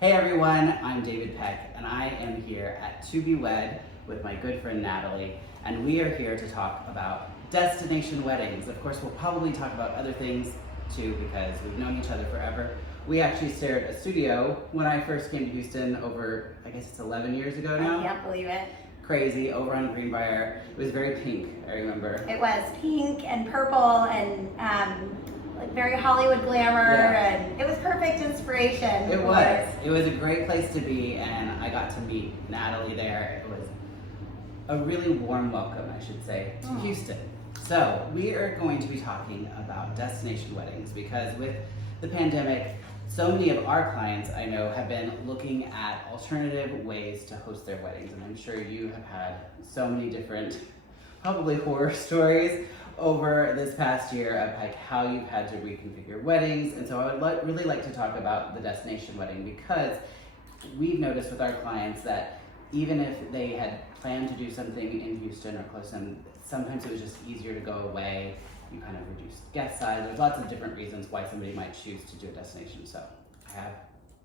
Hey everyone, I'm David Peck, and I am here at To Be Wed with my good friend Natalie, and we are here to talk about destination weddings. Of course, we'll probably talk about other things too because we've known each other forever. We actually shared a studio when I first came to Houston over, I guess it's 11 years ago now. I can't believe it. Crazy, over on Greenbrier. It was very pink, I remember. It was pink and purple and like very Hollywood glamour, and it was perfect inspiration. It was. It was a great place to be, and I got to meet Natalie there. It was a really warm welcome, I should say, to Houston. So we are going to be talking about destination weddings because with the pandemic, so many of our clients I know have been looking at alternative ways to host their weddings, and I'm sure you have had so many different, probably horror stories over this past year of like how you've had to reconfigure weddings. And so I would really like to talk about the destination wedding because we've noticed with our clients that even if they had planned to do something in Houston or close in, sometimes it was just easier to go away. You kind of reduce guest size. There's lots of different reasons why somebody might choose to do a destination. So I have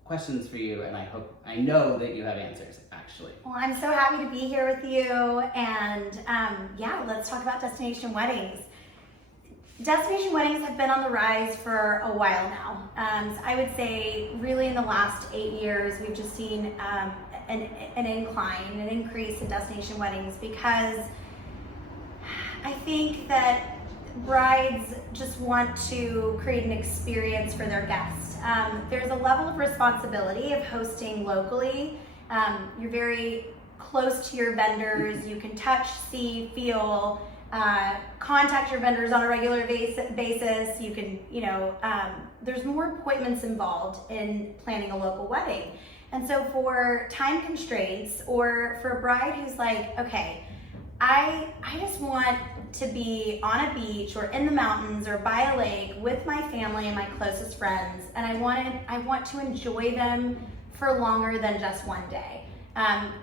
questions for you, and I know that you have answers, actually. Well, I'm so happy to be here with you, and yeah, let's talk about destination weddings. Destination weddings have been on the rise for a while now. So I would say really in the last 8 years, we've just seen an increase in destination weddings because I think that brides just want to create an experience for their guests. There's a level of responsibility of hosting locally. You're very close to your vendors. You can touch, see, feel, contact your vendors on a regular basis. You can, there's more appointments involved in planning a local wedding. And so for time constraints or for a bride who's like, okay, I just want to be on a beach or in the mountains or by a lake with my family and my closest friends, and I want to enjoy them for longer than just one day.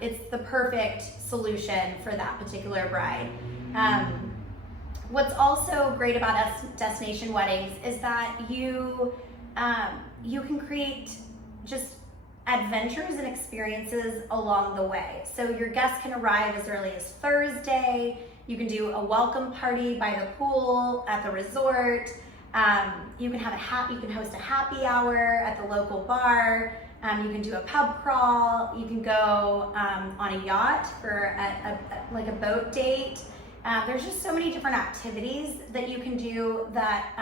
It's the perfect solution for that particular bride. What's also great about destination weddings is that you can create just adventures and experiences along the way. So your guests can arrive as early as Thursday. You can do a welcome party by the pool at the resort. You can host a happy hour at the local bar. You can do a pub crawl. You can go on a yacht for a boat date. There's just so many different activities that you can do that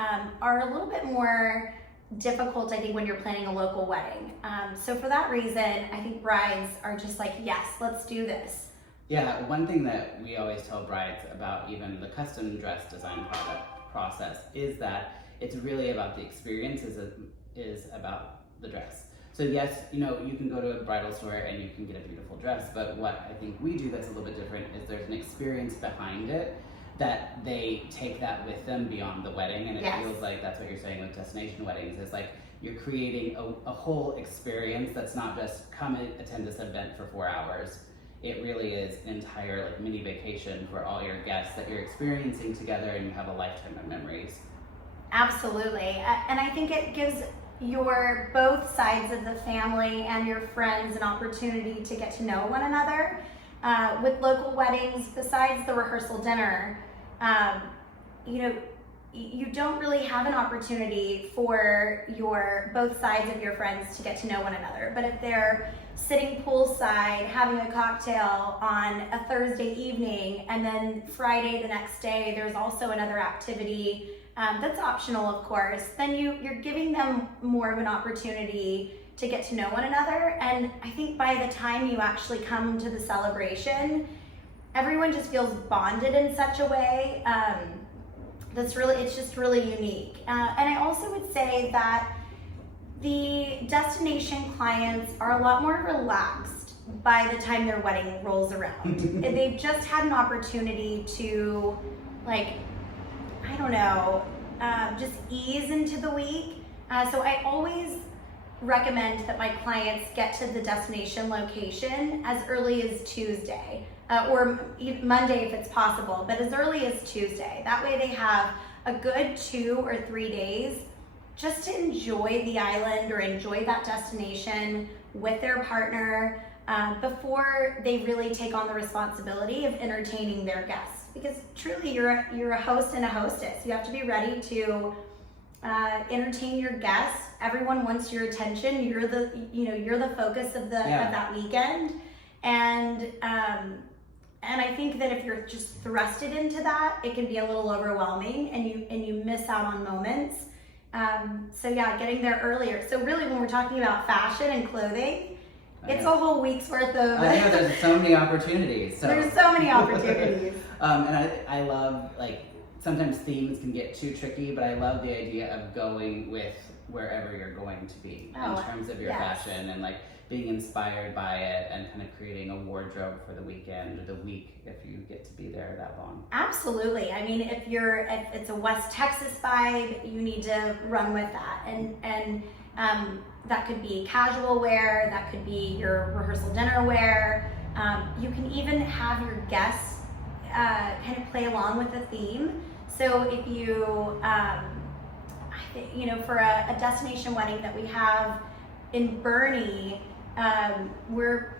are a little bit more difficult, I think, when you're planning a local wedding. So for that reason, I think brides are just like, yes, let's do this. Yeah, one thing that we always tell brides about even the custom dress design process is that it's really about the experience, is about the dress. So yes, you can go to a bridal store and you can get a beautiful dress, but what I think we do that's a little bit different is there's an experience behind it that they take that with them beyond the wedding, and it feels like that's what you're saying with destination weddings, is like you're creating a whole experience that's not just come and attend this event for 4 hours. It really is an entire like mini vacation for all your guests that you're experiencing together, and you have a lifetime of memories. Absolutely, and I think it gives your both sides of the family and your friends an opportunity to get to know one another. With local weddings, besides the rehearsal dinner, you don't really have an opportunity for both sides of your friends to get to know one another. But if they're sitting poolside, having a cocktail on a Thursday evening, and then Friday the next day, there's also another activity that's optional, of course, then you're giving them more of an opportunity to get to know one another. And I think by the time you actually come to the celebration, everyone just feels bonded in such a way it's just really unique. And I also would say that the destination clients are a lot more relaxed by the time their wedding rolls around. They've just had an opportunity to, just ease into the week. So I always recommend that my clients get to the destination location as early as Tuesday, or Monday if it's possible, but as early as Tuesday. That way they have a good 2 or 3 days just to enjoy the island or enjoy that destination with their partner before they really take on the responsibility of entertaining their guests. Because truly, you're a host and a hostess. You have to be ready to entertain your guests. Everyone wants your attention. You're the focus of that weekend, and I think that if you're just thrusted into that, it can be a little overwhelming, and you miss out on moments. So yeah, getting there earlier. So really, when we're talking about fashion and clothing, it's a whole week's worth of. I know there's so many opportunities. There's so many opportunities. And I love, like, sometimes themes can get too tricky, but I love the idea of going with wherever you're going to be in terms of your fashion, and like being inspired by it, and kind of creating a wardrobe for the weekend or the week if you get to be there that long. Absolutely. I mean, if it's a West Texas vibe, you need to run with that, and that could be casual wear, that could be your rehearsal dinner wear. You can even have your guests kind of play along with the theme. So if you, for a destination wedding that we have in Bernie, we're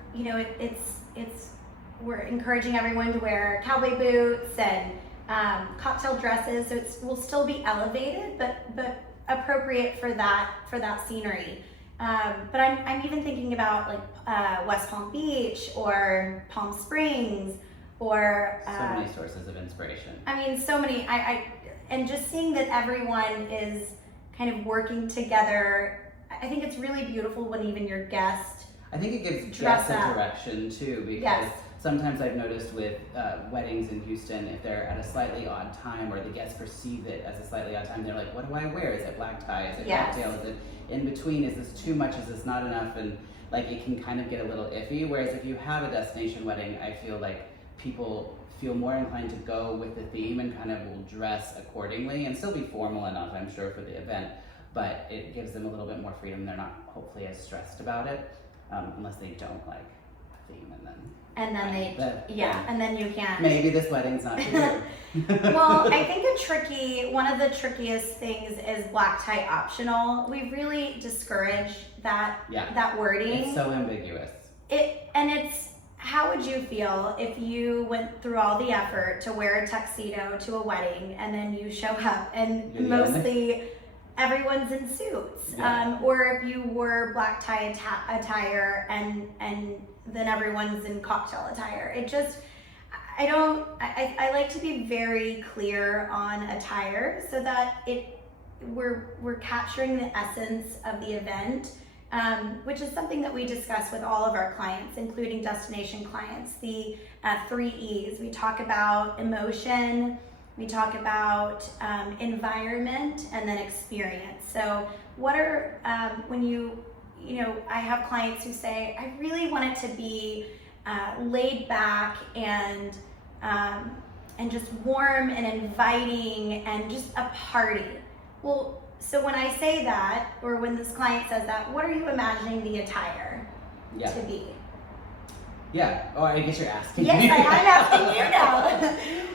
encouraging everyone to wear cowboy boots and cocktail dresses. So it will still be elevated, but appropriate for that scenery. But I'm even thinking about like West Palm Beach or Palm Springs, or so many sources of inspiration. I mean, so many. And just seeing that everyone is kind of working together. I think it's really beautiful when even your guest. I think it gives guests a direction too, because sometimes I've noticed with weddings in Houston, if they're at a slightly odd time, or the guests perceive it as a slightly odd time, they're like, "What do I wear? Is it black tie? Is it cocktail? Is it in between? Is this too much? Is this not enough?" And like, it can kind of get a little iffy. Whereas if you have a destination wedding, I feel like people feel more inclined to go with the theme and kind of will dress accordingly and still be formal enough, I'm sure, for the event, but it gives them a little bit more freedom. They're not hopefully as stressed about it, unless they don't like the theme, and then you can't. Maybe this wedding's not for you. Well, I think one of the trickiest things is black tie optional. We really discourage that wording. It's so ambiguous. How would you feel if you went through all the effort to wear a tuxedo to a wedding, and then you show up and mostly everyone's in suits, or if you wore black tie attire and then everyone's in cocktail attire? I like to be very clear on attire so that we're capturing the essence of the event. Which is something that we discuss with all of our clients, including destination clients, the 3 E's. We talk about emotion, we talk about environment, and then experience. So what are, I have clients who say, I really want it to be laid back and just warm and inviting and just a party. Well, so when I say that, or when this client says that, what are you imagining the attire to be? Yeah. Oh, I guess you're asking me. Yes, I'm asking you now.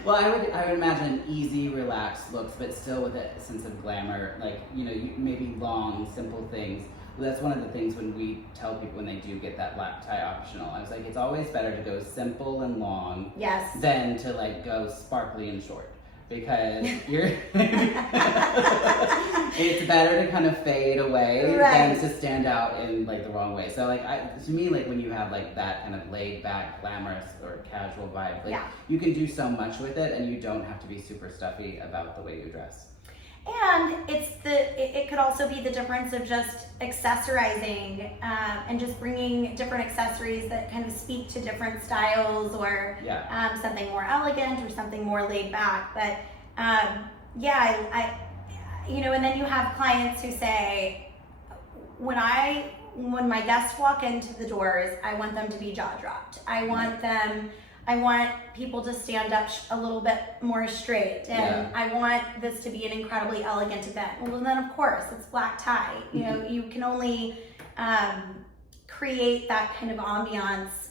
Well, I would imagine easy, relaxed looks, but still with a sense of glamour. Like, maybe long, simple things. That's one of the things when we tell people when they do get that black tie optional. I was like, it's always better to go simple and long than to like go sparkly and short. Because it's better to kind of fade away than to stand out in like the wrong way. So like, to me, like when you have like that kind of laid back, glamorous or casual vibe, like you can do so much with it, and you don't have to be super stuffy about the way you dress. And it could also be the difference of just accessorizing and just bringing different accessories that kind of speak to different styles, or something more elegant or something more laid back. But and then you have clients who say, when my guests walk into the doors, I want them to be jaw dropped. I want people to stand up a little bit more straight, and I want this to be an incredibly elegant event. Well, then of course it's black tie. You can only create that kind of ambiance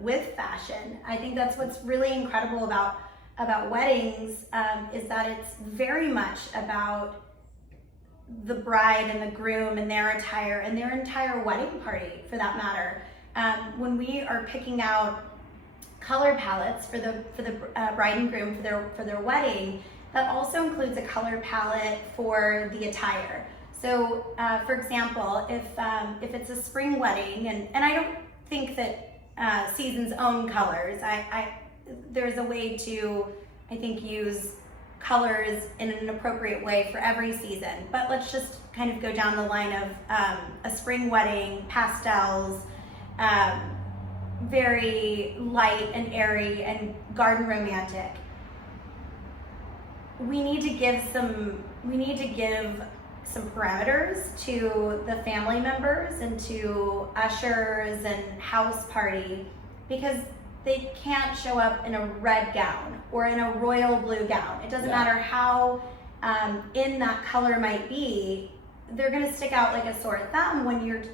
with fashion. I think that's what's really incredible about weddings, is that it's very much about the bride and the groom and their attire and their entire wedding party, for that matter. When we are picking out color palettes for the bride and groom for their wedding, that also includes a color palette for the attire. So, for example, if it's a spring wedding, and I don't think that seasons own colors. There's a way to, I think, use colors in an appropriate way for every season. But let's just kind of go down the line of a spring wedding, pastels, very light and airy and garden romantic. We need to give some parameters to the family members and to ushers and house party, because they can't show up in a red gown or in a royal blue gown. It doesn't matter how in that color might be, they're gonna stick out like a sore thumb when you're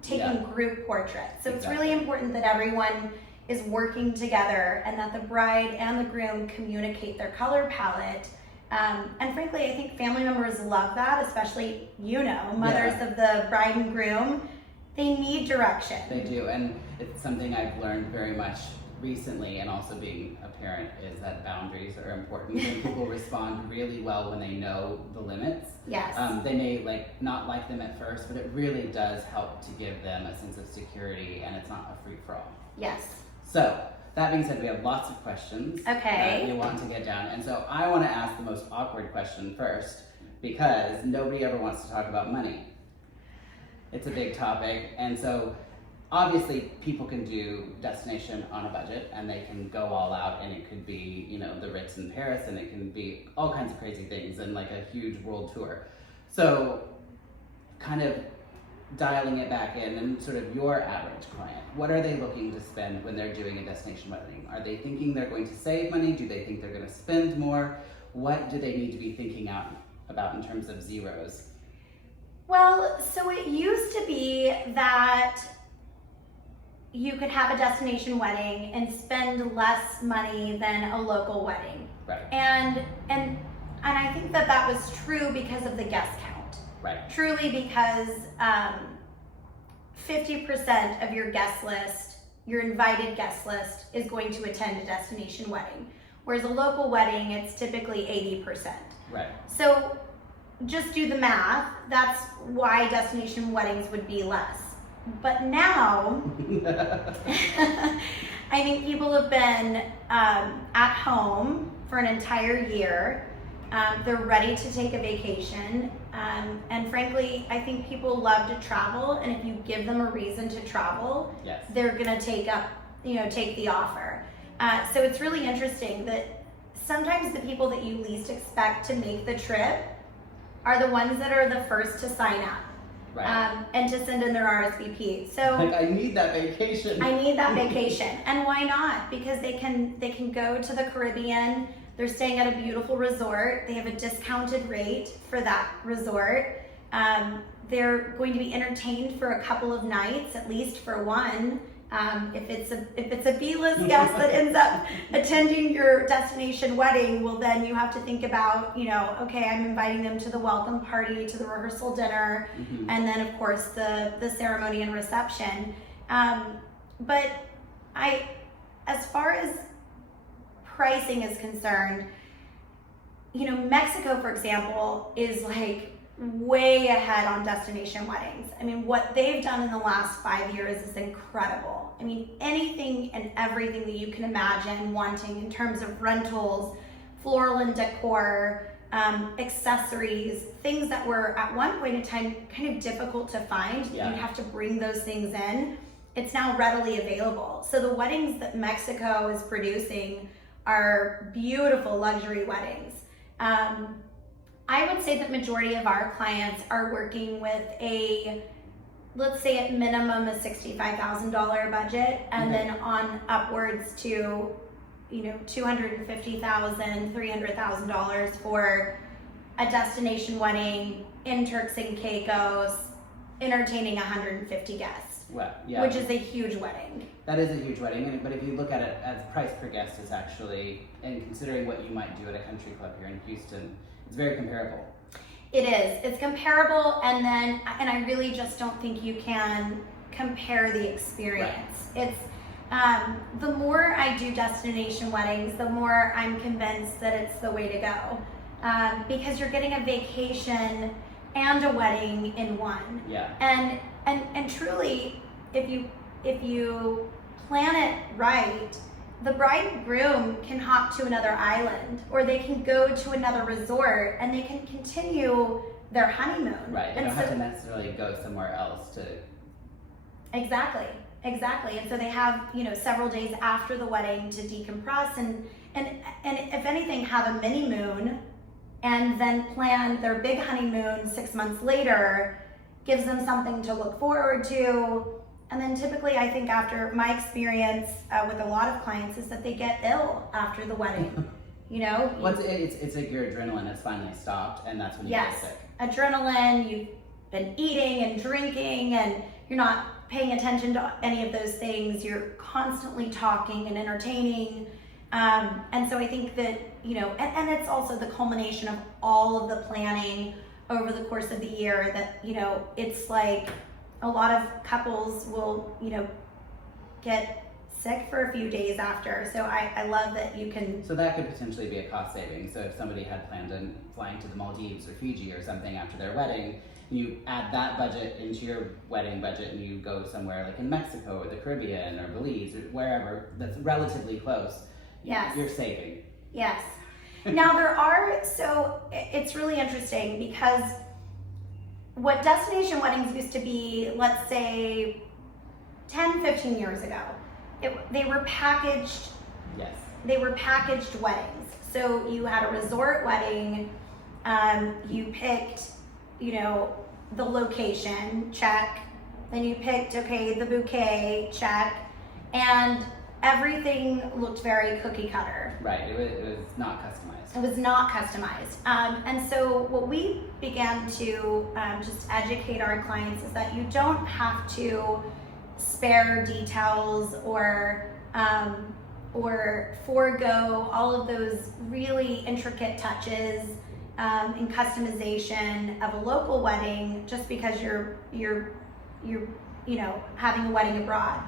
taking group portraits. So it's really important that everyone is working together and that the bride and the groom communicate their color palette. And frankly, I think family members love that, especially, mothers of the bride and groom. They need direction. They do, and it's something I've learned very much recently, and also being a parent, is that boundaries are important. And people respond really well when they know the limits. Yes. They may not like them at first, but it really does help to give them a sense of security, and it's not a free-for-all. Yes. So, that being said, we have lots of questions that you want to get down. And so I want to ask the most awkward question first, because nobody ever wants to talk about money. It's a big topic. And so obviously people can do destination on a budget and they can go all out, and it could be, the Ritz in Paris, and it can be all kinds of crazy things and like a huge world tour. So kind of dialing it back in, and sort of your average client, what are they looking to spend when they're doing a destination wedding? Are they thinking they're going to save money? Do they think they're going to spend more? What do they need to be thinking about in terms of zeros? Well, so it used to be that you could have a destination wedding and spend less money than a local wedding. Right. And I think that was true because of the guest count. Right. Truly, because 50% of your guest list, your invited guest list, is going to attend a destination wedding. Whereas a local wedding, it's typically 80%. Right. So just do the math. That's why destination weddings would be less. But now, I think people have been at home for an entire year. They're ready to take a vacation. And frankly, I think people love to travel, and if you give them a reason to travel, they're gonna take the offer. So it's really interesting that sometimes the people that you least expect to make the trip are the ones that are the first to sign up. Right. And to send in their RSVP. So I need that vacation. I need that vacation. And why not? Because they can go to the Caribbean. They're staying at a beautiful resort. They have a discounted rate for that resort. They're going to be entertained for a couple of nights, at least for one. If it's a B-list guest that ends up attending your destination wedding, well, then you have to think about, okay, I'm inviting them to the welcome party, to the rehearsal dinner, and then of course the ceremony and reception. But as far as pricing is concerned, Mexico, for example, is way ahead on destination weddings. I mean, what they've done in the last 5 years is incredible. I mean, anything and everything that you can imagine wanting in terms of rentals, floral and decor, accessories, things that were at one point in time kind of difficult to find. You'd have to bring those things in. It's now readily available. So the weddings that Mexico is producing are beautiful luxury weddings. I would say that majority of our clients are working with let's say at minimum a $65,000 budget, and then on upwards to, $250,000, $300,000 for a destination wedding in Turks and Caicos, entertaining 150 guests, which is a huge wedding. That is a huge wedding, but if you look at it as price per guest, it's actually, and considering what you might do at a country club here in Houston, it's very comparable. It is. It's comparable, and I really just don't think you can compare the experience. Right. It's the more I do destination weddings, the more I'm convinced that it's the way to go, because you're getting a vacation and a wedding in one. Yeah. And truly, if you plan it right, the bride and groom can hop to another island, or they can go to another resort, and they can continue their honeymoon. Right. They don't have to necessarily go somewhere else to. Exactly. And so they have, several days after the wedding to decompress and if anything, have a mini moon, and then plan their big honeymoon 6 months later. Gives them something to look forward to. And then typically, I think after my experience with a lot of clients is that they get ill after the wedding. Once it's like your adrenaline has finally stopped, and that's when you Yes, get sick. adrenaline. You've been eating and drinking, and you're not paying attention to any of those things. You're constantly talking and entertaining. And so I think that, and it's also the culmination of all of the planning over the course of the year that, it's like a lot of couples will, get sick for a few days after. So I love that you can. So that could potentially be a cost saving. So if somebody had planned on flying to the Maldives or Fiji or something after their wedding, you add that budget into your wedding budget, and you go somewhere like in Mexico or the Caribbean or Belize or wherever that's relatively close. Yes. You're saving. Yes. Now so it's really interesting because what destination weddings used to be, let's say 10, 15 years ago, they were packaged. Yes. They were packaged weddings. So you had a resort wedding, you picked, the location, check. Then you picked, the bouquet, check. And everything looked very cookie cutter. Right, it was not customized. It was not customized. And so what we began to just educate our clients is that you don't have to spare details or forego all of those really intricate touches and customization of a local wedding just because you're having a wedding abroad.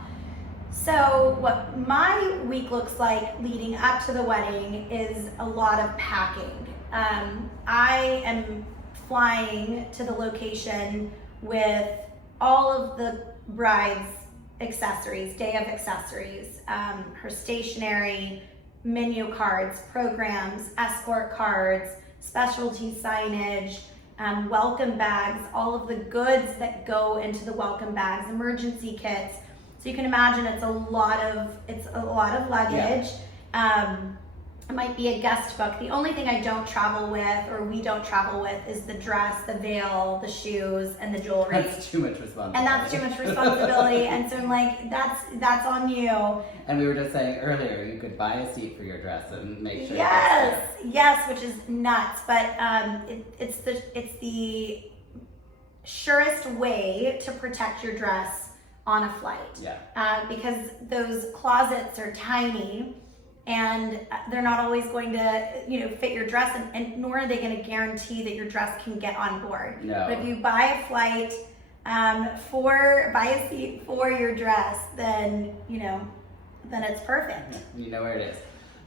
So what my week looks like leading up to the wedding is a lot of packing. I am flying to the location with all of the bride's accessories, day of accessories, her stationery, menu cards, programs, escort cards, specialty signage, welcome bags, all of the goods that go into the welcome bags, emergency kits. So you can imagine it's a lot of luggage. Yeah. It might be a guest book. The only thing I don't travel with, or we don't travel with, is the dress, the veil, the shoes, and the jewelry. That's too much responsibility. And that's too much responsibility. And so I'm like, that's on you. And we were just saying earlier, you could buy a seat for your dress and make sure. Yes, which is nuts. But it's the surest way to protect your dress on a flight. Yeah. Because those closets are tiny. And they're not always going to, fit your dress, and nor are they going to guarantee that your dress can get on board. No. But if you buy a flight, buy a seat for your dress, then then it's perfect. You know where it is.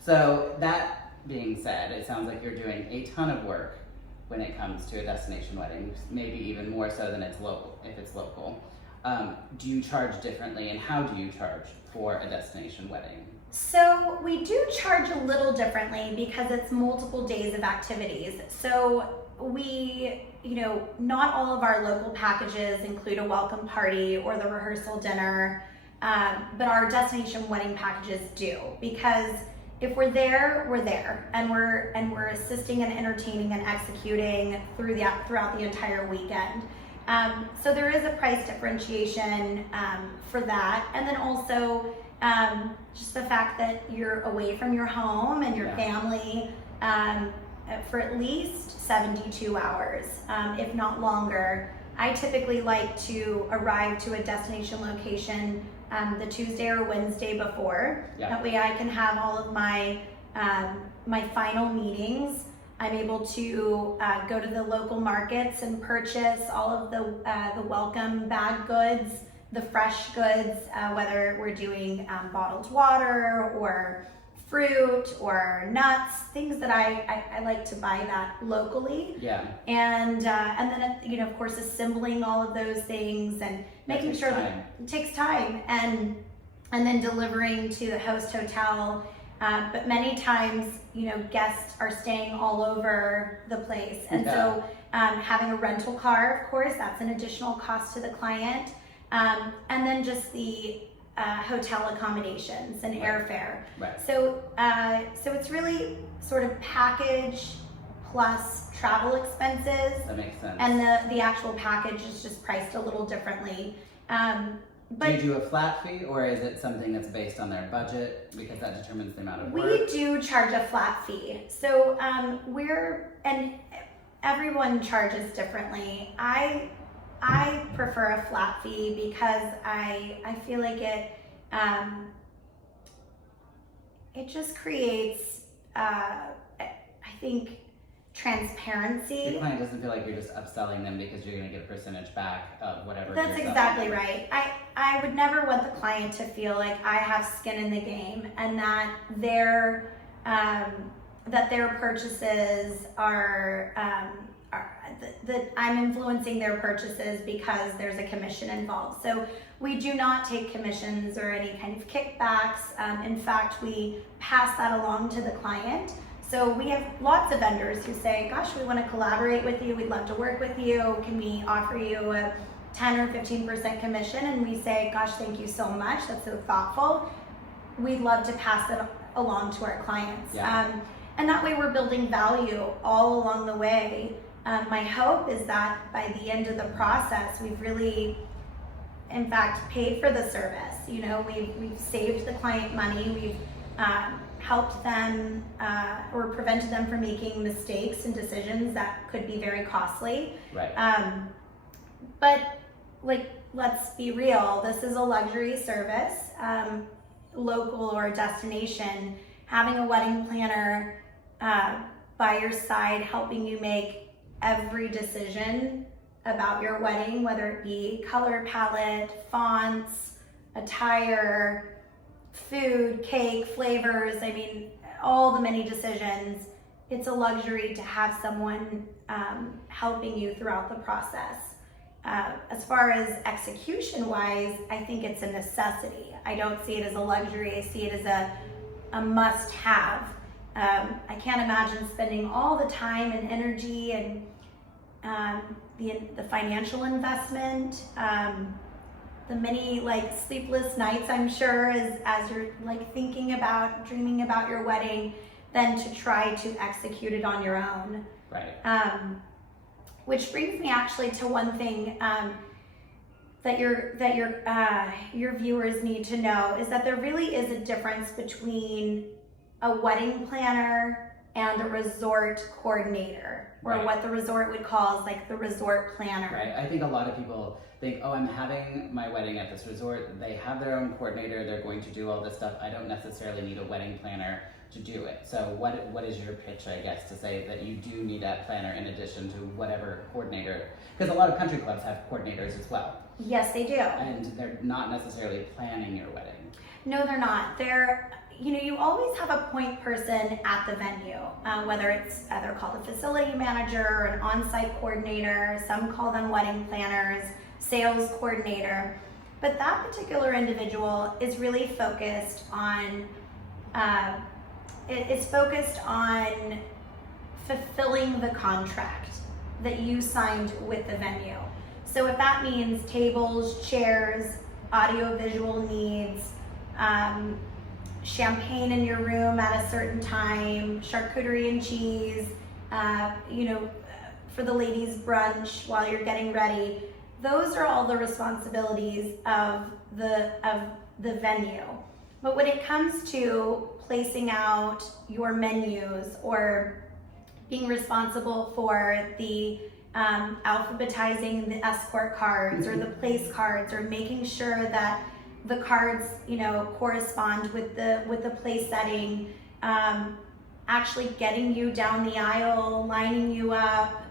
So that being said, it sounds like you're doing a ton of work when it comes to a destination wedding, maybe even more so than it's local, if it's local. Do you charge differently, and how do you charge for a destination wedding? So we do charge a little differently because it's multiple days of activities. So we, not all of our local packages include a welcome party or the rehearsal dinner, but our destination wedding packages do, because if we're there, we're there, and we're assisting and entertaining and executing throughout the entire weekend. So there is a price differentiation for that, and then also just the fact that you're away from your home and your family for at least 72 hours, if not longer. I typically like to arrive to a destination location the Tuesday or Wednesday before. Yeah. That way I can have all of my my final meetings I'm able to go to the local markets and purchase all of the welcome bag goods, the fresh goods, whether we're doing bottled water or fruit or nuts, things that I like to buy that locally. Yeah. And then of course assembling all of those things and making sure that it takes time, and then delivering to the host hotel. But many times, guests are staying all over the place. And so having a rental car, of course, that's an additional cost to the client. And then just the hotel accommodations and airfare. Right. So it's really sort of package plus travel expenses. That makes sense. And the actual package is just priced a little differently. But do you do a flat fee, or is it something that's based on their budget, because that determines the amount of work? We do charge a flat fee. So and everyone charges differently. I prefer a flat fee because I feel like it just creates I think transparency. The client doesn't feel like you're just upselling them because you're going to get a percentage back of whatever. That's exactly right. I would never want the client to feel like I have skin in the game, and that their purchases are that I'm influencing their purchases because there's a commission involved. So we do not take commissions or any kind of kickbacks. In fact, we pass that along to the client. So we have lots of vendors who say, gosh, we want to collaborate with you. We'd love to work with you. Can we offer you a 10 or 15% commission? And we say, gosh, thank you so much. That's so thoughtful. We'd love to pass it along to our clients. Yeah. And that way we're building value all along the way. My hope is that by the end of the process, we've really, in fact, paid for the service. We've saved the client money. We've helped them or prevented them from making mistakes and decisions that could be very costly. Right. But let's be real. This is a luxury service, local or destination. Having a wedding planner by your side, helping you make every decision about your wedding, whether it be color palette, fonts, attire, food, cake, flavors, all the many decisions. It's a luxury to have someone helping you throughout the process. As far as execution-wise, I think it's a necessity. I don't see it as a luxury. I see it as a must-have. I can't imagine spending all the time and energy and the financial investment, the many sleepless nights, I'm sure, as you're thinking about, dreaming about your wedding, than to try to execute it on your own. Right. Which brings me actually to one thing that your viewers need to know, is that there really is a difference between a wedding planner and a resort coordinator, or right. what the resort would call is the resort planner. Right. I think a lot of people think, oh, I'm having my wedding at this resort. They have their own coordinator. They're going to do all this stuff. I don't necessarily need a wedding planner to do it. So what is your pitch, I guess, to say that you do need that planner in addition to whatever coordinator? Because a lot of country clubs have coordinators as well. Yes, they do. And they're not necessarily planning your wedding. No, they're not. You always have a point person at the venue, whether it's they're called a facility manager or an on-site coordinator. Some call them wedding planners, sales coordinator. But that particular individual is really focused on it's focused on fulfilling the contract that you signed with the venue. So if that means tables, chairs, audio-visual needs, champagne in your room at a certain time, charcuterie and cheese, for the ladies' brunch while you're getting ready, those are all the responsibilities of the venue. But when it comes to placing out your menus or being responsible for the alphabetizing the escort cards or the place cards, or making sure that the cards correspond with the place setting, actually getting you down the aisle, lining you up,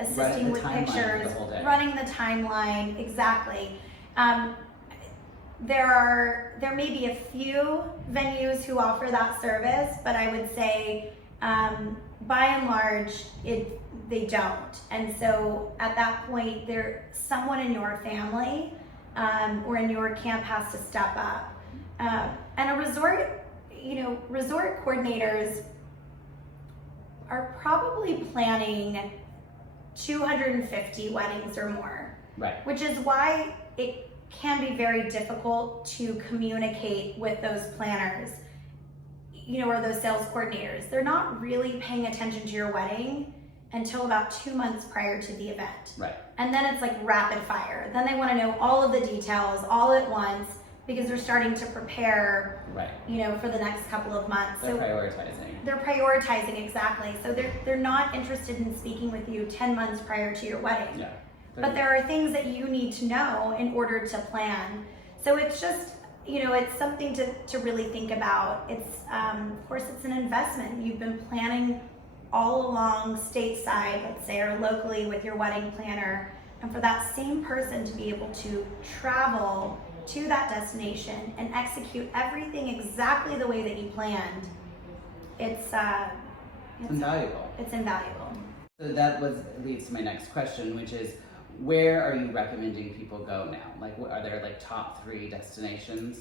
assisting with pictures, running the timeline, exactly. There may be a few venues who offer that service, but I would say by and large, they don't. And so at that point, someone in your family or in your camp has to step up. And a resort, resort coordinators are probably planning 250 weddings or more. Right. Which is why it can be very difficult to communicate with those planners, or those sales coordinators. They're not really paying attention to your wedding until about 2 months prior to the event. Right. And then it's like rapid fire. Then they want to know all of the details all at once because they're starting to prepare, right, for the next couple of months. They're prioritizing. They're prioritizing, exactly. So they're not interested in speaking with you 10 months prior to your wedding. Yeah. But there are things that you need to know in order to plan. So it's just, it's something to really think about. It's, of course, it's an investment. You've been planning all along stateside, let's say, or locally with your wedding planner. And for that same person to be able to travel to that destination and execute everything exactly the way that you planned, it's invaluable. It's invaluable. So that leads to my next question, which is, where are you recommending people go now? Like, are there like top 3 destinations?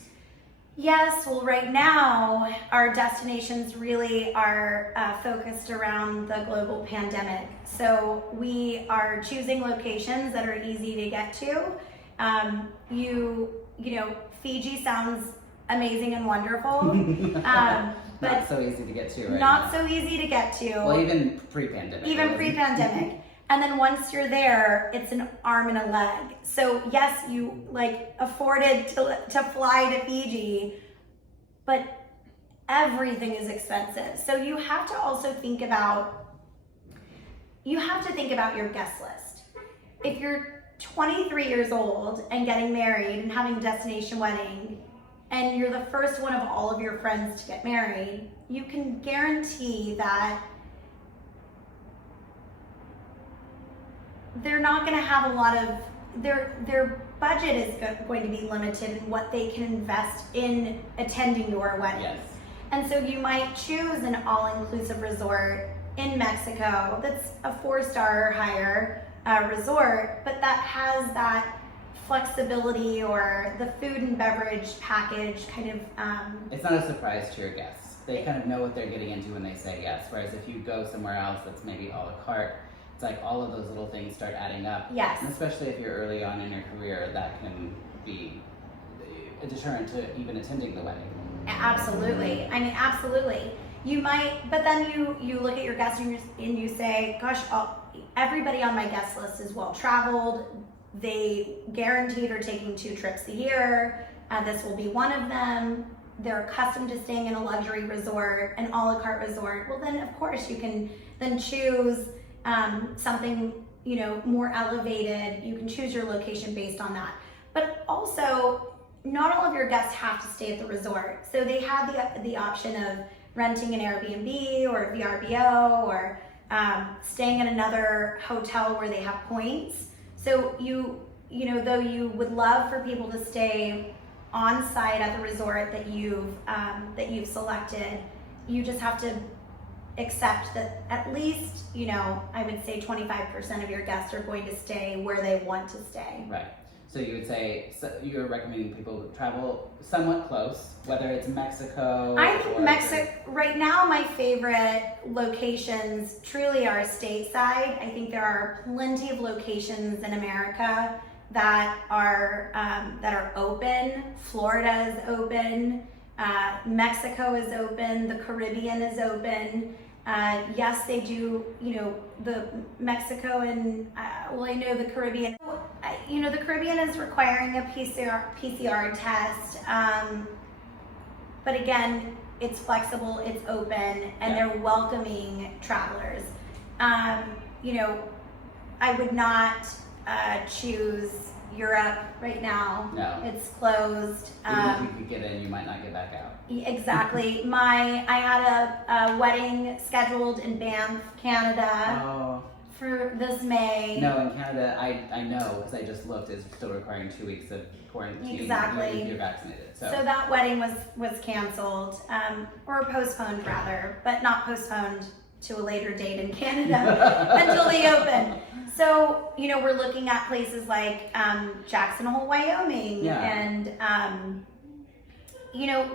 Yes, well, right now our destinations really are focused around the global pandemic. So we are choosing locations that are easy to get to. Fiji sounds amazing and wonderful, but not so easy to get to right Not now. so easy to get to. Well, even pre-pandemic. And then once you're there, it's an arm and a leg. So yes, you afforded to fly to Fiji, but everything is expensive. So you have to also think about your guest list. If you're 23 years old and getting married and having a destination wedding, and you're the first one of all of your friends to get married, you can guarantee that they're not going to have a lot of, their budget is going to be limited in what they can invest in attending your wedding. Yes. And so you might choose an all-inclusive resort in Mexico that's a 4-star or higher resort, but that has that flexibility, or the food and beverage package kind of... It's not a surprise to your guests. They kind of know what they're getting into when they say yes, whereas if you go somewhere else that's maybe a la carte, it's like all of those little things start adding up. Yes. And especially if you're early on in your career, that can be a deterrent to even attending the wedding. Absolutely. I mean, absolutely. You might, but then you look at your guests and you say, gosh, everybody on my guest list is well traveled. They guarantee they're taking 2 trips a year. This will be one of them. They're accustomed to staying in a luxury resort, an a la carte resort. Well, then of course you can then choose something, more elevated. You can choose your location based on that. But also, not all of your guests have to stay at the resort. So they have the option of renting an Airbnb or a VRBO, or staying in another hotel where they have points. So though you would love for people to stay on site at the resort that you've selected, you just have to accept that at least, I would say 25% of your guests are going to stay where they want to stay. Right. So you would say, you're recommending people travel somewhat close, whether it's Mexico. I think Mexico, right now my favorite locations truly are stateside. I think there are plenty of locations in America that are open. Florida is open. Mexico is open. The Caribbean is open. Yes, they do, the Mexico and, I know the Caribbean. The Caribbean is requiring a PCR test. But again, it's flexible, it's open, and they're welcoming travelers. I would not choose Europe right now. No. It's closed. Even if you could get in, you might not get back out. Exactly. I had a wedding scheduled in Banff, Canada. Oh. For this May. No, in Canada, I know because I just looked. It's still requiring 2 weeks of quarantine. Exactly. If you're vaccinated. So that wedding was canceled, or postponed rather, but not postponed to a later date in Canada until they open. So we're looking at places like Jackson Hole, Wyoming, and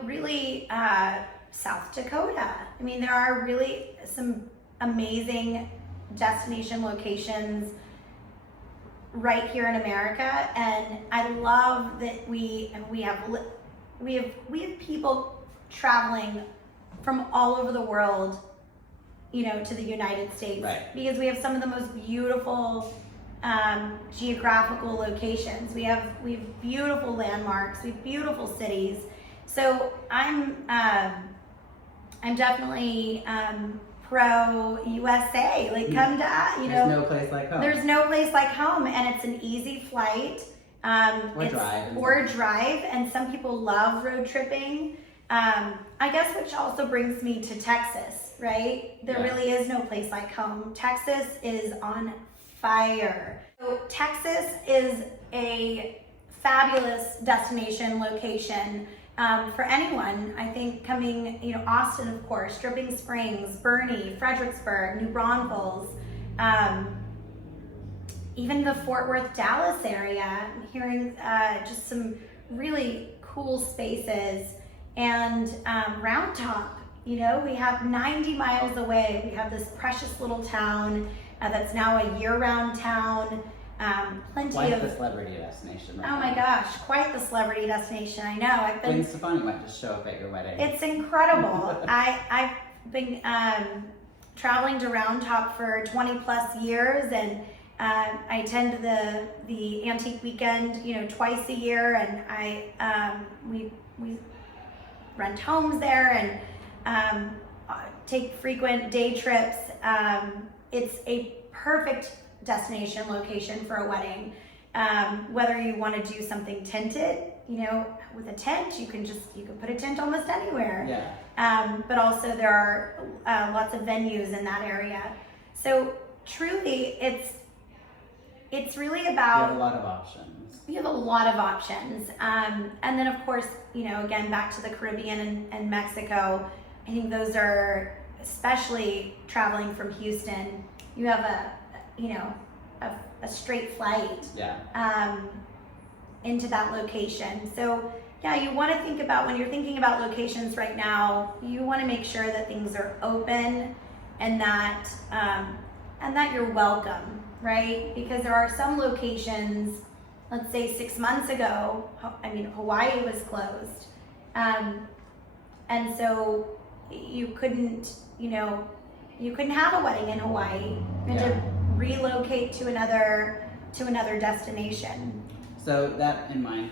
really South Dakota. I mean, there are really some amazing destination locations right here in America, and I love that we have people traveling from all over the world, to the United States, right. Because we have some of the most beautiful geographical locations. We have beautiful landmarks, we have beautiful cities. So I'm definitely pro USA. Like, come to There's no place like home. There's no place like home, and it's an easy flight. Or drive, and some people love road tripping. I guess, which also brings me to Texas, right? There really is no place like home. Texas is on fire. So Texas is a fabulous destination location for anyone. I think coming, Austin, of course, Dripping Springs, Boerne, Fredericksburg, New Braunfels, even the Fort Worth, Dallas area. I'm hearing just some really cool spaces. And Round Top, we have 90 miles away. We have this precious little town that's now a year-round town. Quite the celebrity destination. Right oh my gosh, quite the celebrity destination. I know. Gwen Stefani might just show up at your wedding. It's incredible. I've been traveling to Round Top for 20 plus years, and I attend the Antique Weekend, twice a year, and we rent homes there and take frequent day trips. It's a perfect destination location for a wedding. Whether you want to do something tinted, with a tent, you can put a tent almost anywhere. Yeah. But also there are lots of venues in that area. So truly, it's really about. You have a lot of options. We have a lot of options. And then of course, again, back to the Caribbean and Mexico, I think those are, especially traveling from Houston, you have a straight flight into that location. So yeah, you want to think about, when you're thinking about locations right now, you want to make sure that things are open and that you're welcome, right? Because there are some locations, let's say 6 months ago, Hawaii was closed. And so you couldn't have a wedding in Hawaii. You had to relocate to another destination. So that in mind,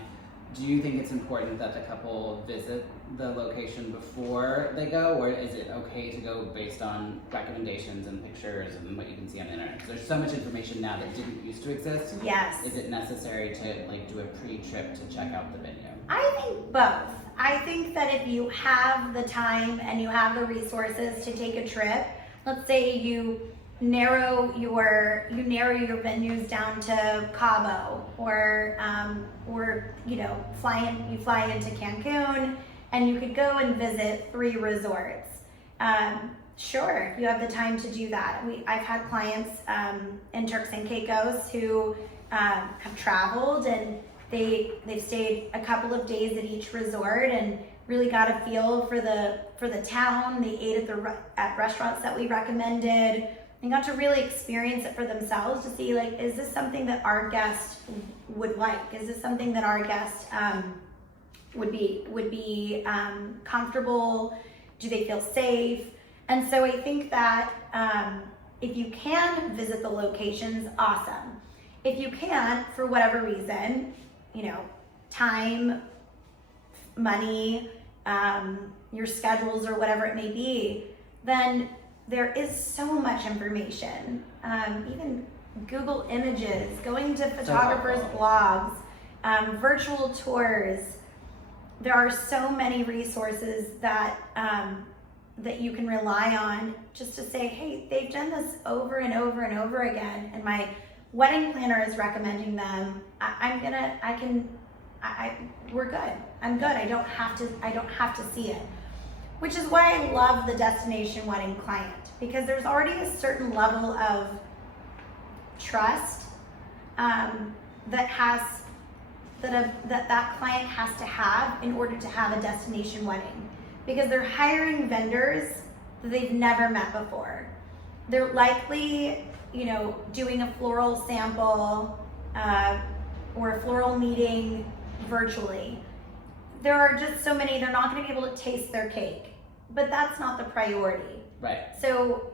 do you think it's important that the couple visit the location before they go, or is it okay to go based on recommendations and pictures and what you can see on the internet? Because there's so much information now that didn't used to exist. Yes. Is it necessary to do a pre-trip to check out the venue? I think both. I think that if you have the time and you have the resources to take a trip, let's say you narrow your venues down to Cabo, or fly into Cancun, and you could go and visit 3 resorts. Sure, you have the time to do that. I've had clients in Turks and Caicos who have traveled, and they've stayed a couple of days at each resort and really got a feel for the town. They ate at restaurants that we recommended. They got to really experience it for themselves to see, is this something that our guest would like? Is this something that our guest would be comfortable? Do they feel safe? And so I think that if you can visit the locations, awesome. If you can't, for whatever reason, time, money, your schedules, or whatever it may be, then there is so much information. Even Google Images, going to photographers' blogs, virtual tours. There are so many resources that that you can rely on just to say, hey, they've done this over and over and over again, and my wedding planner is recommending them. We're good. I'm good. I don't have to see it. Which is why I love the destination wedding client, because there's already a certain level of trust that client has to have in order to have a destination wedding, because they're hiring vendors that they've never met before. They're likely, doing a floral sample or a floral meeting virtually. There are just so many, they're not going to be able to taste their cake, but that's not the priority. Right. So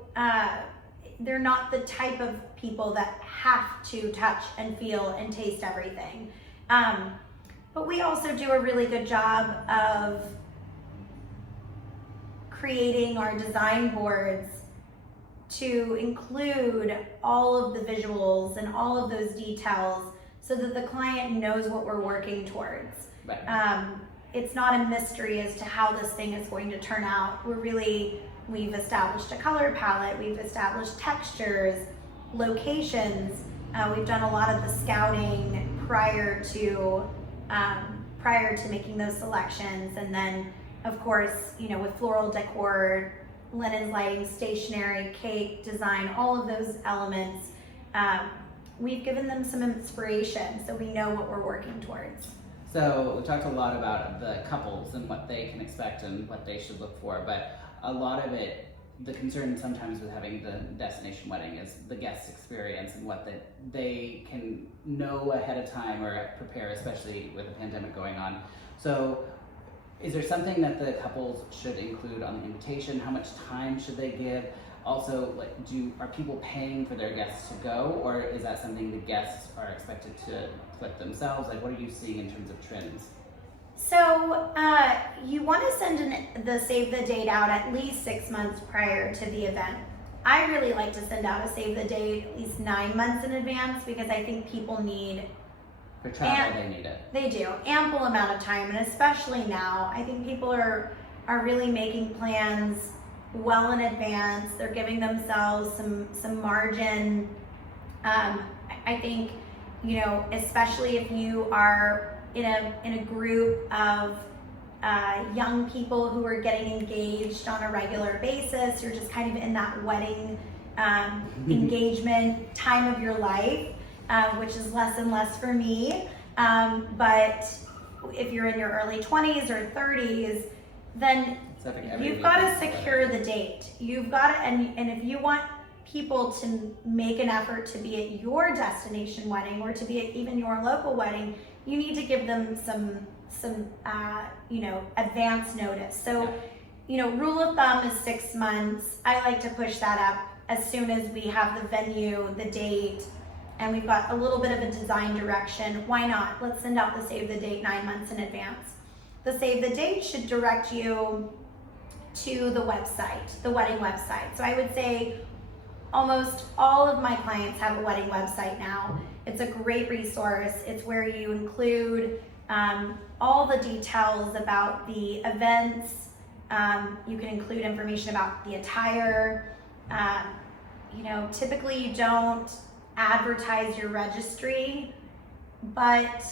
they're not the type of people that have to touch and feel and taste everything. But we also do a really good job of creating our design boards to include all of the visuals and all of those details so that the client knows what we're working towards. Right. It's not a mystery as to how this thing is going to turn out. We've established a color palette, we've established textures, locations. We've done a lot of the scouting prior to making those selections, and then of course, with floral decor, linens, lighting, stationery, cake design, all of those elements, we've given them some inspiration so we know what we're working towards. So we talked a lot about the couples and what they can expect and what they should look for, but a lot of it, the concern sometimes with having the destination wedding is the guest experience and what they can know ahead of time or prepare, especially with the pandemic going on. So is there something that the couples should include on the invitation? How much time should they give? Also, are people paying for their guests to go, or is that something the guests are expected to put themselves? What are you seeing in terms of trends? So you want to send the save the date out at least 6 months prior to the event. I really like to send out a save the date at least 9 months in advance, because I think people need, for travel, they need it. They do, ample amount of time, and especially now, I think people are really making plans well in advance. They're giving themselves some margin. I think, especially if you are in a group of young people who are getting engaged on a regular basis, you're just kind of in that wedding engagement time of your life, which is less and less for me. But if you're in your early 20s or 30s, then you've got to secure the date. You've got to, and if you want people to make an effort to be at your destination wedding or to be at even your local wedding, you need to give them some advance notice. So, rule of thumb is 6 months. I like to push that up as soon as we have the venue, the date, and we've got a little bit of a design direction. Why not? Let's send out the save the date 9 months in advance. The save the date should direct you to the website, the wedding website. So I would say almost all of my clients have a wedding website now. It's a great resource. It's where you include all the details about the events. You can include information about the attire. Typically you don't advertise your registry, but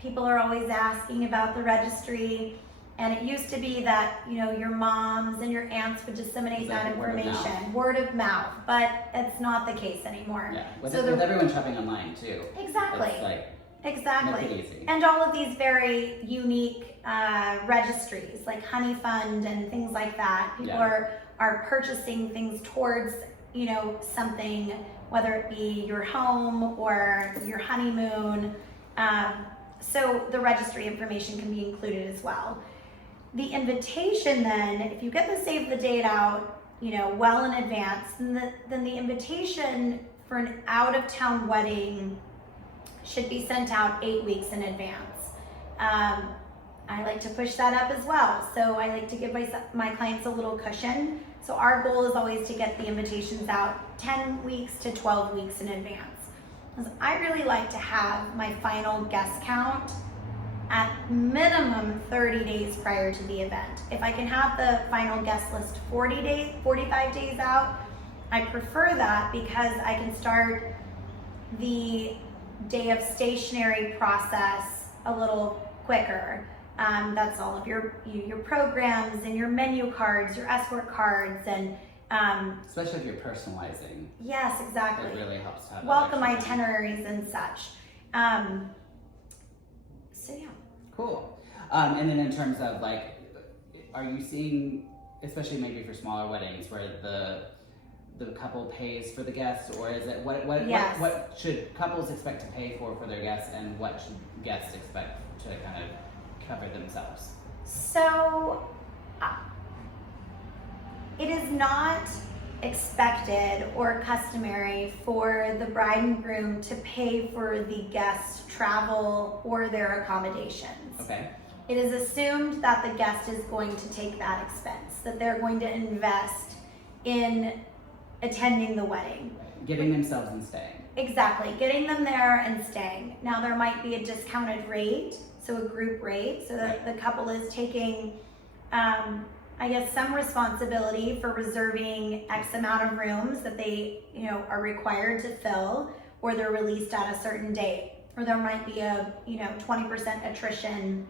people are always asking about the registry. And it used to be that, your moms and your aunts would disseminate that information, word of mouth, but it's not the case anymore. Yeah, with everyone shopping online too. Exactly. Exactly. Make it easy. And all of these very unique registries, like Honey Fund and things like that. People are purchasing things towards, something, whether it be your home or your honeymoon. So the registry information can be included as well. The invitation then, if you get the save the date out, well in advance, then the invitation for an out-of-town wedding should be sent out 8 weeks in advance. I like to push that up as well. So I like to give my clients a little cushion. So our goal is always to get the invitations out 10 weeks to 12 weeks in advance. is I really like to have my final guest count at minimum 30 days prior to the event. If I can have the final guest list 45 days out, I prefer that because I can start the day of stationery process a little quicker. That's all of your programs and your menu cards, your escort cards, and especially if you're personalizing. yes, exactly. It really helps to have welcome that extra time. itineraries and such. So yeah. Cool. And then in terms of like, are you seeing, especially maybe for smaller weddings, where the couple pays for the guests, or is it Yes. what should couples expect to pay for their guests, and what should guests expect to kind of cover themselves? So it is not expected or customary for the bride and groom to pay for the guest's travel or their accommodations. Okay. It is assumed that the guest is going to take that expense, that they're going to invest in attending the wedding. Getting themselves and staying. Exactly, getting them there and staying. Now there might be a discounted rate, so a group rate, so that the couple is taking, I guess, some responsibility for reserving X amount of rooms that they, are required to fill, or they're released at a certain date. Or there might be a, 20% attrition,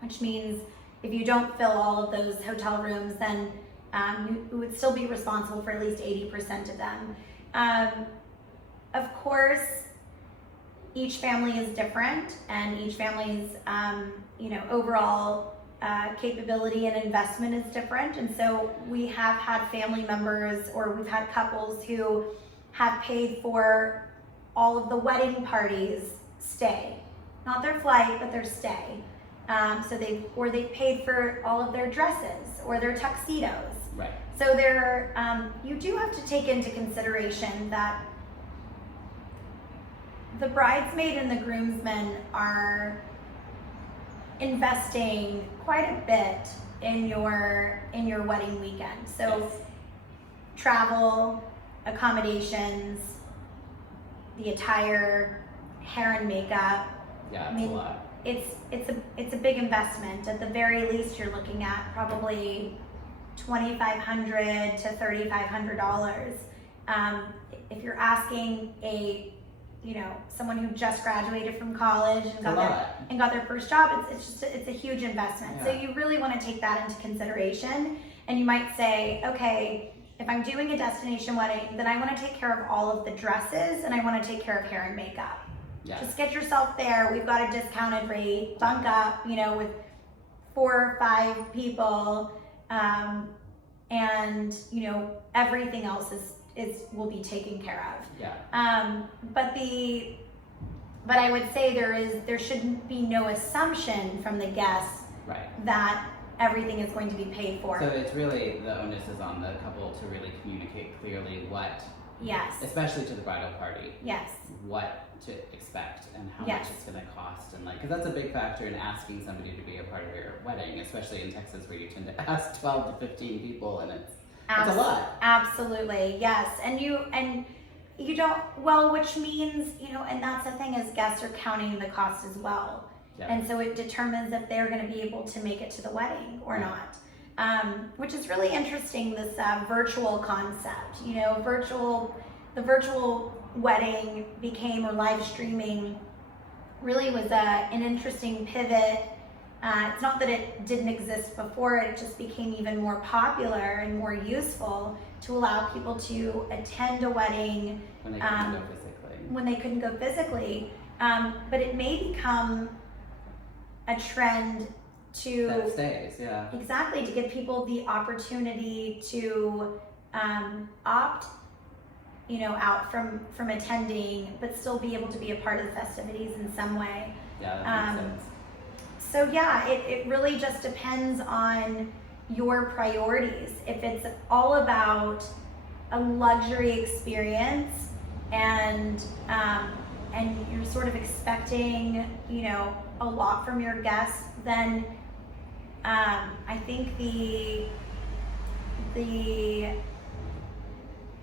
which means if you don't fill all of those hotel rooms, then you would still be responsible for at least 80% of them. Of course, each family is different, and each family's, overall capability and investment is different. And so we have had family members, or we've had couples who have paid for all of the wedding parties' stay, not their flight, but their stay. So they paid for all of their dresses or their tuxedos. Right. So you do have to take into consideration that the bridesmaid and the groomsmen are investing quite a bit in your wedding weekend. So Yes. travel, accommodations, the attire, hair and makeup. Yeah, I it's mean, a lot. It's a big investment. At the very least, you're looking at probably $2,500 to $3,500. If you're asking someone who just graduated from college and got their first job, it's a huge investment. Yeah. So you really want to take that into consideration. And you might say, okay, if I'm doing a destination wedding, then I want to take care of all of the dresses, and I want to take care of hair and makeup. Yeah. Just get yourself there. We've got a discounted rate. Bunk up, with 4 or 5 people, and everything else will be taken care of. Yeah. But I would say there shouldn't be no assumption from the guests Right. that everything is going to be paid for. So it's really, the onus is on the couple to really communicate clearly what, Yes. especially to the bridal party, Yes. what to expect and how Yes. much it's going to cost, and because that's a big factor in asking somebody to be a part of your wedding, especially in Texas where you tend to ask 12 to 15 people, and it's a lot. Absolutely, yes. And you don't, well, which means, and that's the thing, is guests are counting the cost as well. Yeah. And so it determines if they're going to be able to make it to the wedding or not. Which is really interesting, this virtual concept. The virtual wedding became, or live streaming really was an interesting pivot. It's not that it didn't exist before, it just became even more popular and more useful to allow people to attend a wedding When they couldn't go physically. when they couldn't go physically. But it may become a trend to That stays, yeah. exactly, to give people the opportunity to opt out from attending, but still be able to be a part of the festivities in some way. Yeah, that makes sense. So yeah, it really just depends on your priorities. If it's all about a luxury experience and you're sort of expecting, a lot from your guests, then I think the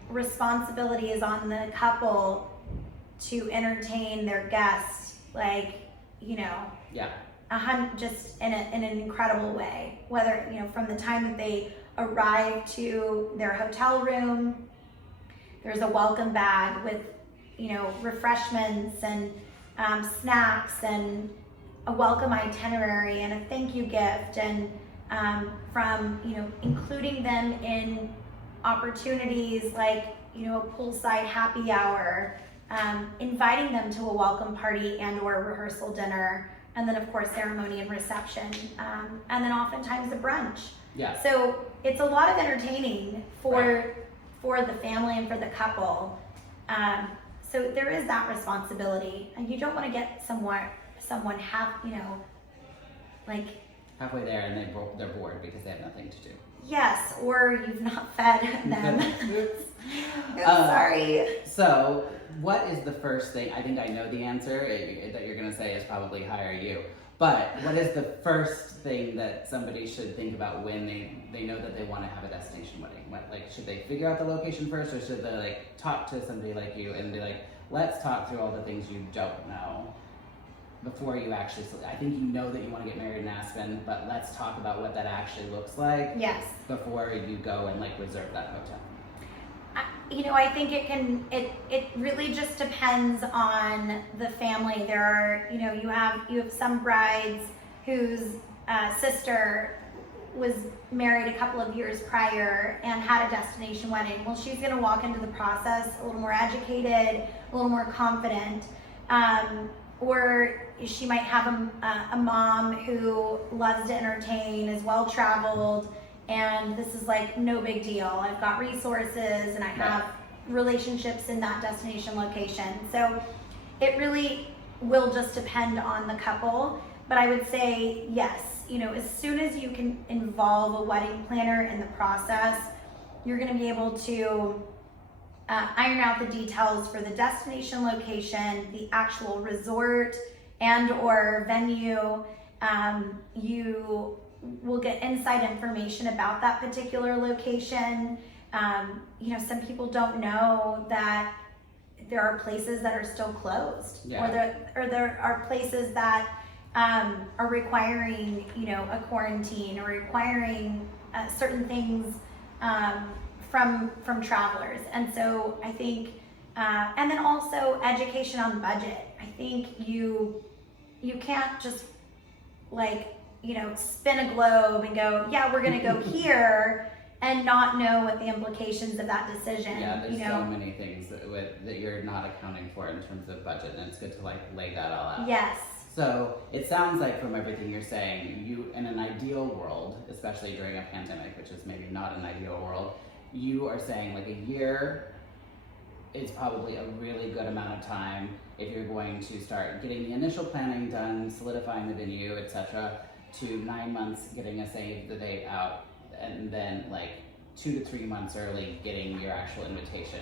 responsibility is on the couple to entertain their guests, like, you know, Yeah. just in an incredible way. Whether, you know, from the time that they arrive to their hotel room, there's a welcome bag with, you know, refreshments and snacks and a welcome itinerary and a thank you gift, and from, you know, including them in opportunities like, you know, a poolside happy hour, inviting them to a welcome party and or a rehearsal dinner, and then of course ceremony and reception, and then oftentimes a brunch. Yeah. So it's a lot of entertaining for the family and for the couple. So there is that responsibility, and you don't want to get someone like Halfway there and they're bored because they have nothing to do. yes, or you've not fed them. Oops. Sorry. So, what is the first thing? I think I know the answer that you're going to say is probably hire you. But what is the first thing that somebody should think about when they know that they want to have a destination wedding? What, like, should they figure out the location first, or should they like talk to somebody like you and be like, let's talk through all the things you don't know before you actually? I think you know that you want to get married in Aspen, but let's talk about what that actually looks like. Yes. Before you go and like reserve that hotel. You know, I think it really just depends on the family. There are, you know, you have some brides whose sister was married a couple of years prior and had a destination wedding. Well, she's going to walk into the process a little more educated, a little more confident. Or she might have a mom who loves to entertain, is well traveled, and this is like no big deal. I've got resources and I have relationships in that destination location. So it really will just depend on the couple. But I would say yes, you know, as soon as you can involve a wedding planner in the process, you're going to be able to iron out the details for the destination location, the actual resort and or venue. You will get inside information about that particular location. You know, some people don't know that there are places that are still closed, or there are places that are requiring, you know, a quarantine or requiring certain things from travelers. And so I think, and then also education on budget. I think you can't just like, you know, spin a globe and go, yeah, we're going to go here, and not know what the implications of that decision. Yeah, there's you know? so many things that you're not accounting for in terms of budget, and it's good to like lay that all out. Yes. So it sounds like from everything you're saying, you, in an ideal world, especially during a pandemic, which is maybe not an ideal world, you are saying like a year is probably a really good amount of time if you're going to start getting the initial planning done, solidifying the venue, etc., to 9 months getting a save the date out, and then like 2 to 3 months early getting your actual invitation.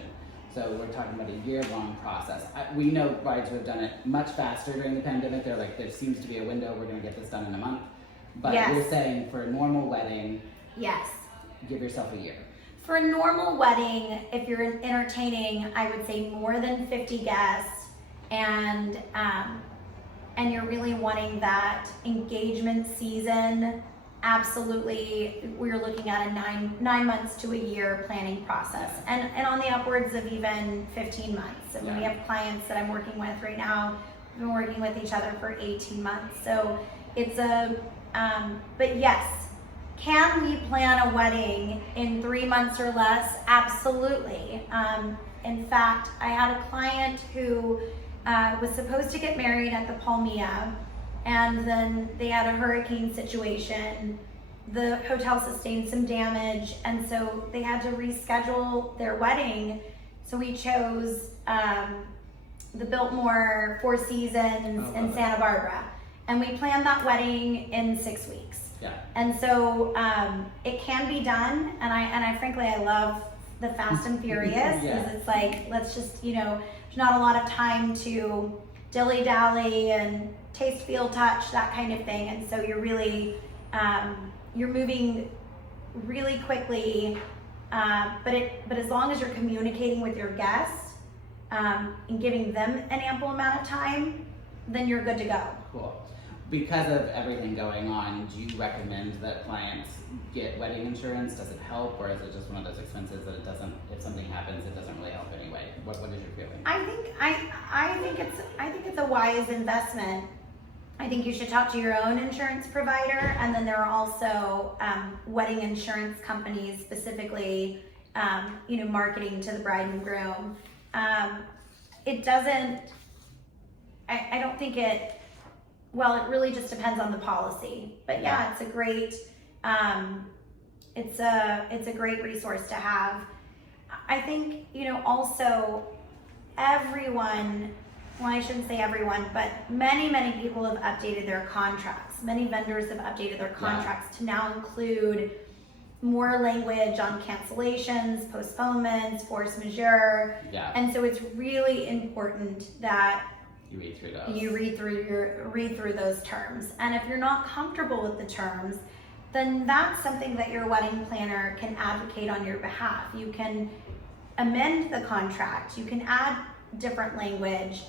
So we're talking about a year-long process. We know brides who have done it much faster during the pandemic. They're like, there seems to be a window, we're gonna get this done in a month. But you're saying for a normal wedding, yes, give yourself a year. For a normal wedding, if you're entertaining, I would say more than 50 guests, and you're really wanting that engagement season, absolutely, we're looking at a nine months to a year planning process, and on the upwards of even 15 months. And we have clients that I'm working with right now, we've been working with each other for 18 months. So it's but yes, can we plan a wedding in 3 months or less? Absolutely. In fact, I had a client who was supposed to get married at the Palmia, and then they had a hurricane situation. The hotel sustained some damage, and so they had to reschedule their wedding. So we chose the Biltmore Four Seasons in Santa Barbara, and we planned that wedding in 6 weeks. Yeah. And so it can be done, and I frankly I love the Fast and Furious, because it's like, let's just, you know, there's not a lot of time to dilly-dally and taste, feel, touch, that kind of thing. And so you're really you're moving really quickly, but as long as you're communicating with your guests and giving them an ample amount of time, then you're good to go. Cool. Because of everything going on, do you recommend that clients get wedding insurance? Does it help, or is it just one of those expenses that it doesn't, if something happens, it doesn't really help anyway? What is your feeling? I think it's a wise investment. I think you should talk to your own insurance provider, and then there are also wedding insurance companies specifically, marketing to the bride and groom. It doesn't. I don't think it. Well, it really just depends on the policy. But yeah, it's a great. It's a great resource to have. I think also everyone. Well, I shouldn't say everyone, but many people have updated their contracts. Many vendors have updated their contracts to now include more language on cancellations, postponements, force majeure. Yeah. And so it's really important that you read through those. You read through those terms. And if you're not comfortable with the terms, then that's something that your wedding planner can advocate on your behalf. You can amend the contract. You can add different language.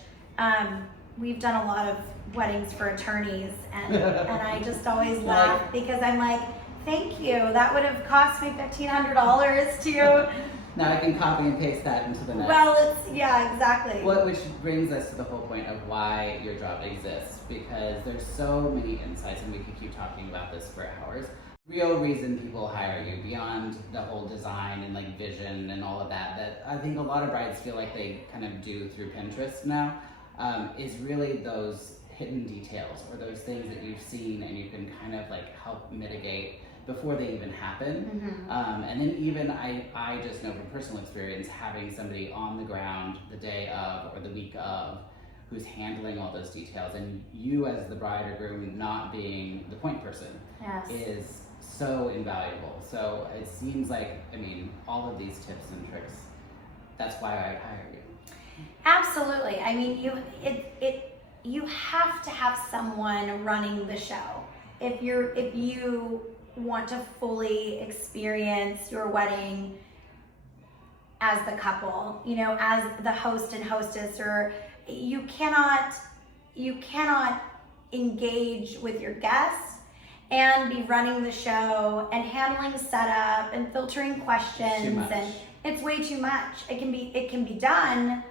We've done a lot of weddings for attorneys, and I just always laugh because I'm like, thank you. That would have cost me $1,500 to. Now I can copy and paste that into the next. Well, exactly. Which brings us to the whole point of why your job exists, because there's so many insights, and we could keep talking about this for hours. Real reason people hire you, beyond the whole design and like vision and all of that I think a lot of brides feel like they kind of do through Pinterest now, is really those hidden details, or those things that you've seen and you can kind of like help mitigate before they even happen. Mm-hmm. And then even I just know from personal experience, having somebody on the ground the day of or the week of who's handling all those details, and you as the bride or groom not being the point person is so invaluable. So it seems like, all of these tips and tricks, that's why I hire you. Absolutely. I mean, you have to have someone running the show. If you want to fully experience your wedding as the couple, as the host and hostess, or you cannot engage with your guests and be running the show and handling setup and filtering questions, and it's way too much. It can be done,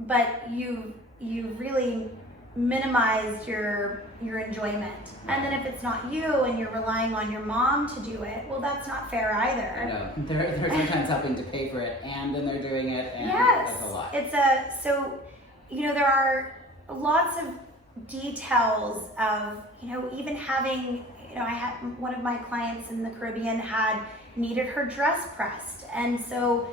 but you really minimize your enjoyment. And then if it's not you and you're relying on your mom to do it, well, that's not fair either. I know. They're sometimes helping to pay for it, and then they're doing it, and that's a lot. There are lots of details of, even having, I had one of my clients in the Caribbean needed her dress pressed. And so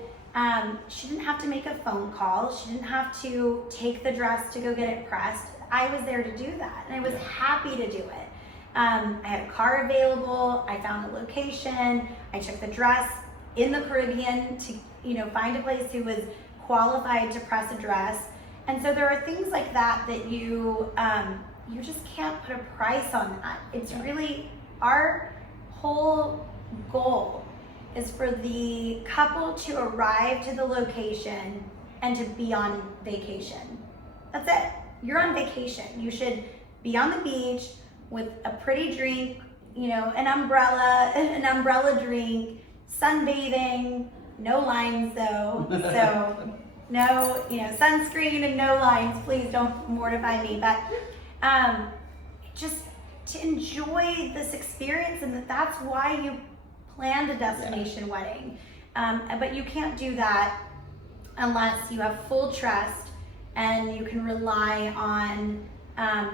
she didn't have to make a phone call. She didn't have to take the dress to go get it pressed. I was there to do that, and I was happy to do it. I had a car available. I found the location. I took the dress in the Caribbean to, find a place who was qualified to press a dress. And so there are things like that you just can't put a price on that. It's really, our whole goal is for the couple to arrive to the location and to be on vacation. That's it. You're on vacation. You should be on the beach with a pretty drink, an umbrella drink, sunbathing, no lines though. So no, sunscreen and no lines. Please don't mortify me. But just to enjoy this experience, and that's why you planned a destination wedding. But you can't do that unless you have full trust and you can rely on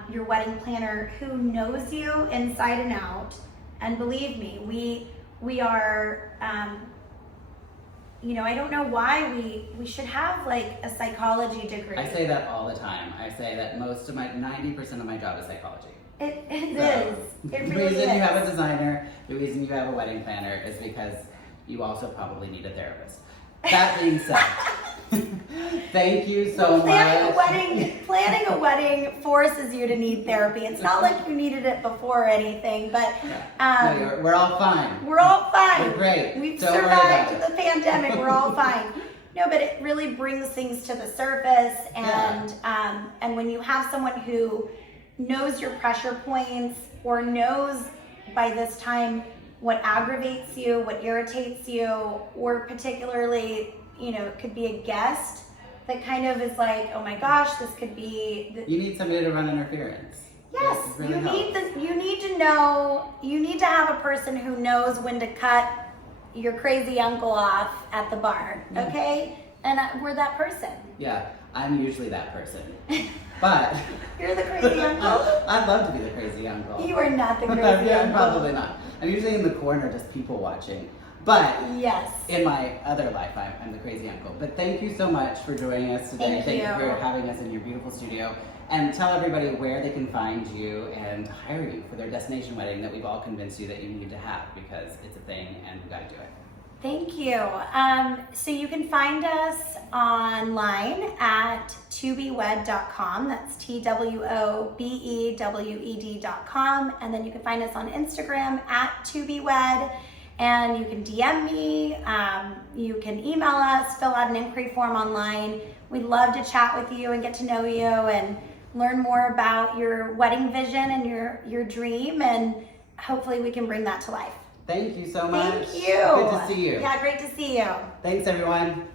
your wedding planner who knows you inside and out. And believe me, we are, I don't know why we should have like a psychology degree. I say that all the time. I say that 90% of my job is psychology. It is. It the really reason is. you have a designer, the reason you have a wedding planner is because you also probably need a therapist. That being said, thank you so much. Planning a wedding forces you to need therapy. It's not like you needed it before or anything, but we're all fine. We're all fine. We're great. We've Don't survived the pandemic. We're all fine. No, but it really brings things to the surface, and when you have someone who knows your pressure points or knows by this time what aggravates you, what irritates you, or particularly, it could be a guest that kind of is like, oh my gosh, this could be. You need somebody to run interference. Yes, really you need to have a person who knows when to cut your crazy uncle off at the bar, okay? And we're that person. Yeah, I'm usually that person. But you're the crazy uncle? I'd love to be the crazy uncle. You are not the crazy yeah, uncle. Probably not. I'm usually in the corner just people watching. But yes, in my other life, I'm the crazy uncle. But thank you so much for joining us today. Thank you for having us in your beautiful studio. And tell everybody where they can find you and hire you for their destination wedding that we've all convinced you that you need to have, because it's a thing and we've got to do it. Thank you. So you can find us online at tobewed.com. That's TWOBEWED.com. And then you can find us on Instagram at tobewed. And you can DM me, you can email us, fill out an inquiry form online. We'd love to chat with you and get to know you and learn more about your wedding vision and your dream, and hopefully we can bring that to life. Thank you so much. Thank you. Good to see you. Yeah, great to see you. Thanks, everyone.